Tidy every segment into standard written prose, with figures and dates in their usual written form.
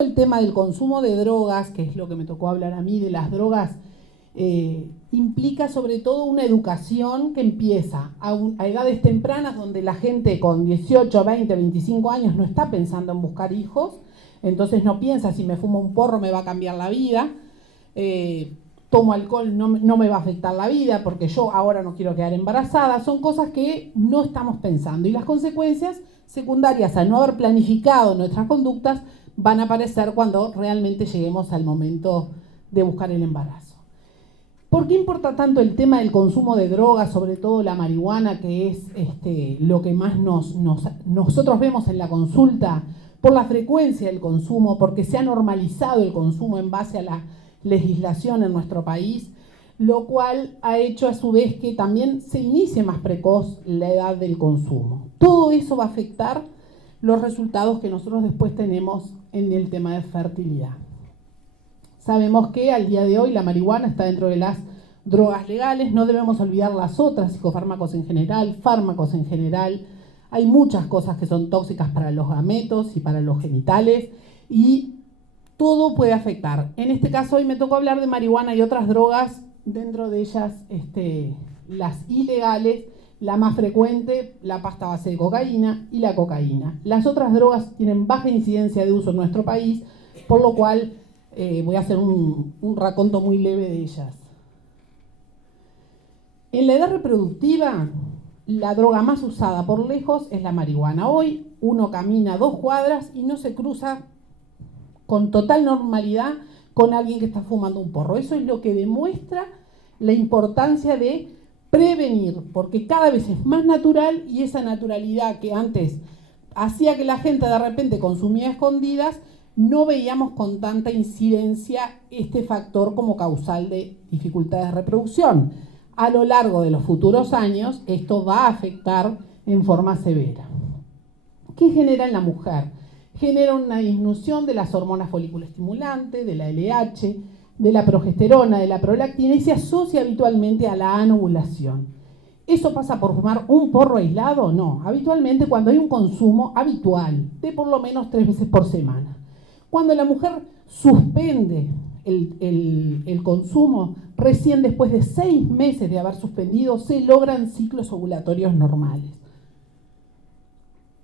El tema del consumo de drogas, que es lo que me tocó hablar a mí de las drogas, implica sobre todo una educación que empieza a edades tempranas, donde la gente con 18, 20, 25 años no está pensando en buscar hijos, entonces no piensa si me fumo un porro me va a cambiar la vida, tomo alcohol no me va a afectar la vida porque yo ahora no quiero quedar embarazada. Son cosas que no estamos pensando y las consecuencias secundarias al no haber planificado nuestras conductas van a aparecer cuando realmente lleguemos al momento de buscar el embarazo. ¿Por qué importa tanto el tema del consumo de drogas, sobre todo la marihuana, que es lo que más nosotros vemos en la consulta? Por la frecuencia del consumo, porque se ha normalizado el consumo en base a la legislación en nuestro país, lo cual ha hecho a su vez que también se inicie más precoz la edad del consumo. Todo eso va a afectar los resultados que nosotros después tenemos en el tema de fertilidad. Sabemos que al día de hoy la marihuana está dentro de las drogas legales, no debemos olvidar las otras, psicofármacos en general, fármacos en general. Hay muchas cosas que son tóxicas para los gametos y para los genitales y todo puede afectar. En este caso hoy me tocó hablar de marihuana y otras drogas, dentro de ellas las ilegales. La más frecuente, la pasta base de cocaína y la cocaína. Las otras drogas tienen baja incidencia de uso en nuestro país, por lo cual voy a hacer un raconto muy leve de ellas. En la edad reproductiva, la droga más usada por lejos es la marihuana. Hoy uno camina 2 cuadras y no se cruza con total normalidad con alguien que está fumando un porro. Eso es lo que demuestra la importancia de prevenir, porque cada vez es más natural y esa naturalidad que antes hacía que la gente de repente consumía escondidas, no veíamos con tanta incidencia este factor como causal de dificultades de reproducción. A lo largo de los futuros años, esto va a afectar en forma severa. ¿Qué genera en la mujer? Genera una disminución de las hormonas folículo estimulante, de la LH, de la progesterona, de la prolactina y se asocia habitualmente a la anovulación. ¿Eso pasa por fumar un porro aislado? No, habitualmente cuando hay un consumo habitual de por lo menos 3 veces por semana. Cuando la mujer suspende el consumo, recién después de 6 meses de haber suspendido, se logran ciclos ovulatorios normales.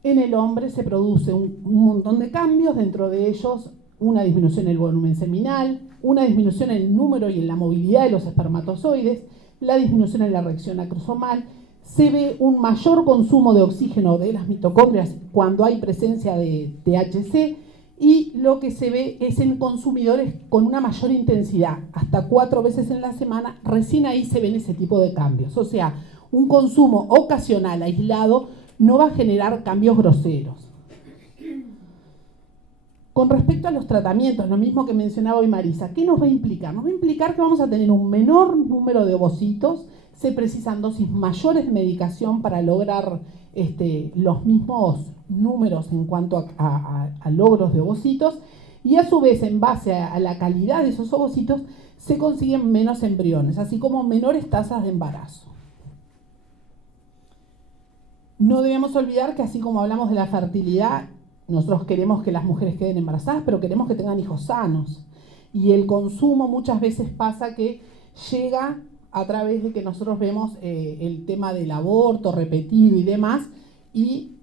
En el hombre se produce un montón de cambios, dentro de ellos una disminución en el volumen seminal, una disminución en el número y en la movilidad de los espermatozoides, la disminución en la reacción acrosomal, se ve un mayor consumo de oxígeno de las mitocondrias cuando hay presencia de THC y lo que se ve es en consumidores con una mayor intensidad, hasta 4 veces en la semana, recién ahí se ven ese tipo de cambios. O sea, un consumo ocasional, aislado, no va a generar cambios groseros. Con respecto a los tratamientos, lo mismo que mencionaba hoy Marisa, ¿qué nos va a implicar? Nos va a implicar que vamos a tener un menor número de ovocitos, se precisan dosis mayores de medicación para lograr los mismos números en cuanto a logros de ovocitos, y a su vez, en base a la calidad de esos ovocitos, se consiguen menos embriones, así como menores tasas de embarazo. No debemos olvidar que así como hablamos de la fertilidad, nosotros queremos que las mujeres queden embarazadas, pero queremos que tengan hijos sanos. Y el consumo muchas veces pasa que llega a través de que nosotros vemos el tema del aborto repetido y demás, y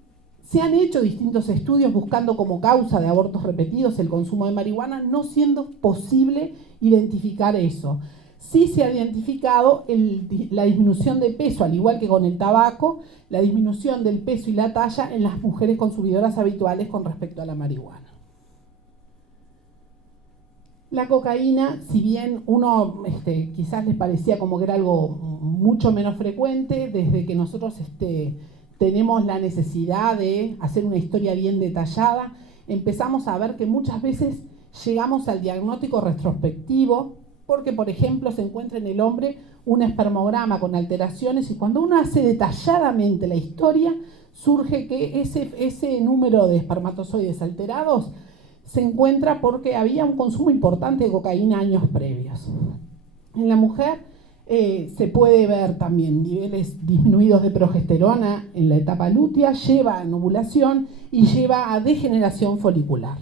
se han hecho distintos estudios buscando como causa de abortos repetidos el consumo de marihuana, no siendo posible identificar eso. Sí se ha identificado la disminución de peso, al igual que con el tabaco, la disminución del peso y la talla en las mujeres consumidoras habituales con respecto a la marihuana. La cocaína, si bien uno quizás les parecía como que era algo mucho menos frecuente, desde que nosotros tenemos la necesidad de hacer una historia bien detallada, empezamos a ver que muchas veces llegamos al diagnóstico retrospectivo, porque, por ejemplo, se encuentra en el hombre un espermograma con alteraciones y cuando uno hace detalladamente la historia, surge que ese número de espermatozoides alterados se encuentra porque había un consumo importante de cocaína años previos. En la mujer se puede ver también niveles disminuidos de progesterona en la etapa lútea, lleva a ovulación y lleva a degeneración folicular.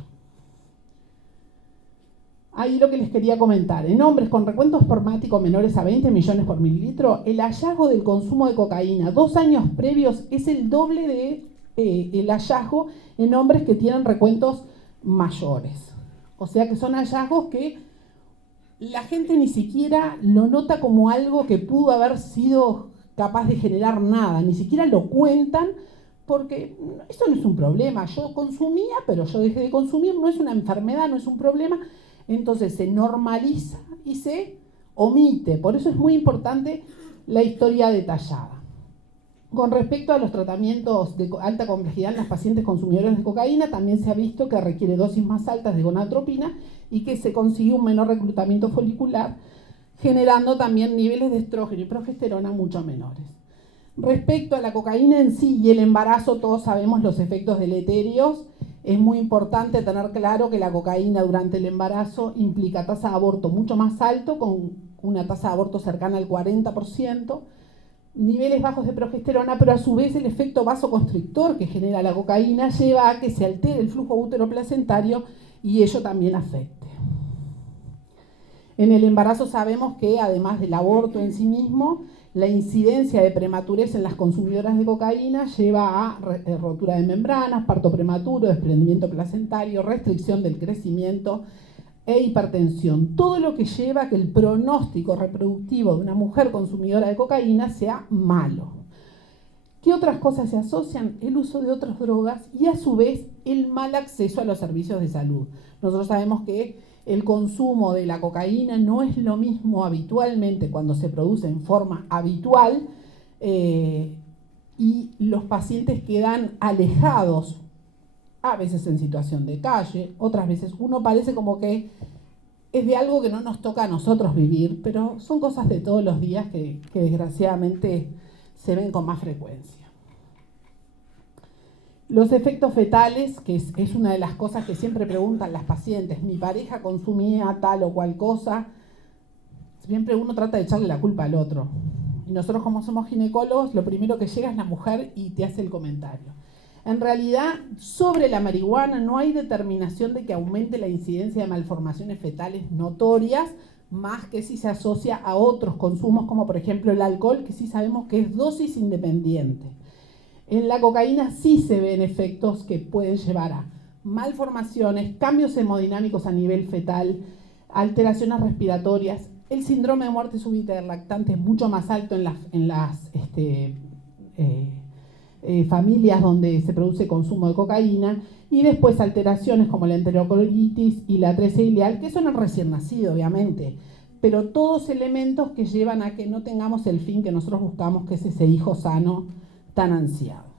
ahí lo que les quería comentar. En hombres con recuento espermático menores a 20 millones por mililitro, el hallazgo del consumo de cocaína 2 años previos es el doble de el hallazgo en hombres que tienen recuentos mayores. O sea que son hallazgos que la gente ni siquiera lo nota como algo que pudo haber sido capaz de generar nada, ni siquiera lo cuentan, porque eso no es un problema. Yo consumía, pero yo dejé de consumir, no es una enfermedad, no es un problema. Entonces se normaliza y se omite. Por eso es muy importante la historia detallada. Con respecto a los tratamientos de alta complejidad en las pacientes consumidores de cocaína, también se ha visto que requiere dosis más altas de gonadotropina y que se consigue un menor reclutamiento folicular, generando también niveles de estrógeno y progesterona mucho menores. Respecto a la cocaína en sí y el embarazo, todos sabemos los efectos deleterios. Es muy importante tener claro que la cocaína durante el embarazo implica tasa de aborto mucho más alto, con una tasa de aborto cercana al 40%, niveles bajos de progesterona, pero a su vez el efecto vasoconstrictor que genera la cocaína lleva a que se altere el flujo útero-placentario y ello también afecte. En el embarazo sabemos que además del aborto en sí mismo, la incidencia de prematurez en las consumidoras de cocaína lleva a rotura de membranas, parto prematuro, desprendimiento placentario, restricción del crecimiento e hipertensión. Todo lo que lleva a que el pronóstico reproductivo de una mujer consumidora de cocaína sea malo. ¿Qué otras cosas se asocian? El uso de otras drogas y a su vez el mal acceso a los servicios de salud. Nosotros sabemos que el consumo de la cocaína no es lo mismo habitualmente cuando se produce en forma habitual y los pacientes quedan alejados, a veces en situación de calle, otras veces uno parece como que es de algo que no nos toca a nosotros vivir, pero son cosas de todos los días que desgraciadamente se ven con más frecuencia. Los efectos fetales, que es una de las cosas que siempre preguntan las pacientes, mi pareja consumía tal o cual cosa, siempre uno trata de echarle la culpa al otro. Y nosotros como somos ginecólogos, lo primero que llega es la mujer y te hace el comentario. En realidad, sobre la marihuana no hay determinación de que aumente la incidencia de malformaciones fetales notorias, más que si se asocia a otros consumos, como por ejemplo el alcohol, que sí sabemos que es dosis independiente. En la cocaína sí se ven efectos que pueden llevar a malformaciones, cambios hemodinámicos a nivel fetal, alteraciones respiratorias. El síndrome de muerte súbita del lactante es mucho más alto en las familias donde se produce consumo de cocaína, y después alteraciones como la enterocolitis y la atresia ileal, que son el recién nacido, obviamente, pero todos elementos que llevan a que no tengamos el fin que nosotros buscamos, que es ese hijo sano tan ansiado.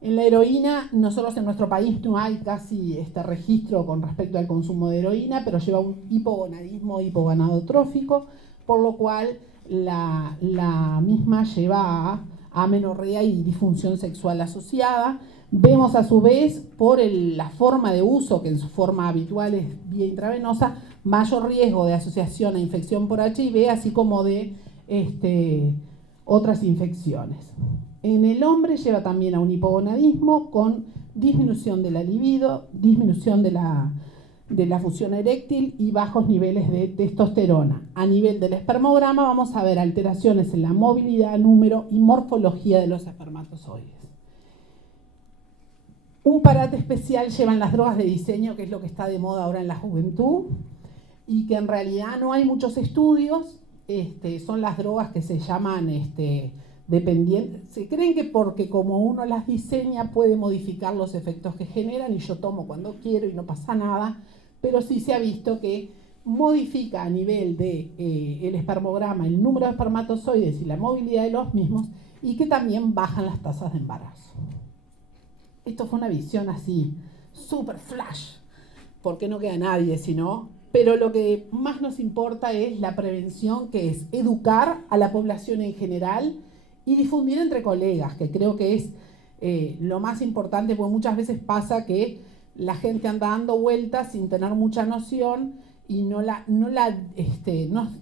En la heroína, nosotros en nuestro país no hay casi registro con respecto al consumo de heroína, pero lleva un hipogonadismo hipogonadotrófico, por lo cual la misma lleva a amenorrea y disfunción sexual asociada. Vemos a su vez, por la forma de uso, que en su forma habitual es vía intravenosa, mayor riesgo de asociación a infección por HIV, así como de otras infecciones. En el hombre lleva también a un hipogonadismo con disminución de la libido, disminución de la función eréctil y bajos niveles de testosterona. A nivel del espermograma vamos a ver alteraciones en la movilidad, número y morfología de los espermatozoides. Un parate especial llevan las drogas de diseño, que es lo que está de moda ahora en la juventud, y que en realidad no hay muchos estudios. Son las drogas que se llaman dependientes. Se creen que porque como uno las diseña puede modificar los efectos que generan, y yo tomo cuando quiero y no pasa nada, pero sí se ha visto que modifica a nivel de el espermograma el número de espermatozoides y la movilidad de los mismos, y que también bajan las tasas de embarazo. Esto fue una visión así, super flash, porque no queda nadie, sino, pero lo que más nos importa es la prevención, que es educar a la población en general y difundir entre colegas, que creo que es lo más importante, porque muchas veces pasa que la gente anda dando vueltas sin tener mucha noción y no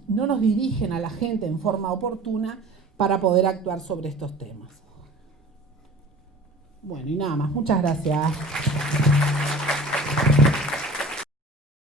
nos dirigen a la gente en forma oportuna para poder actuar sobre estos temas. Bueno, y nada más. Muchas gracias.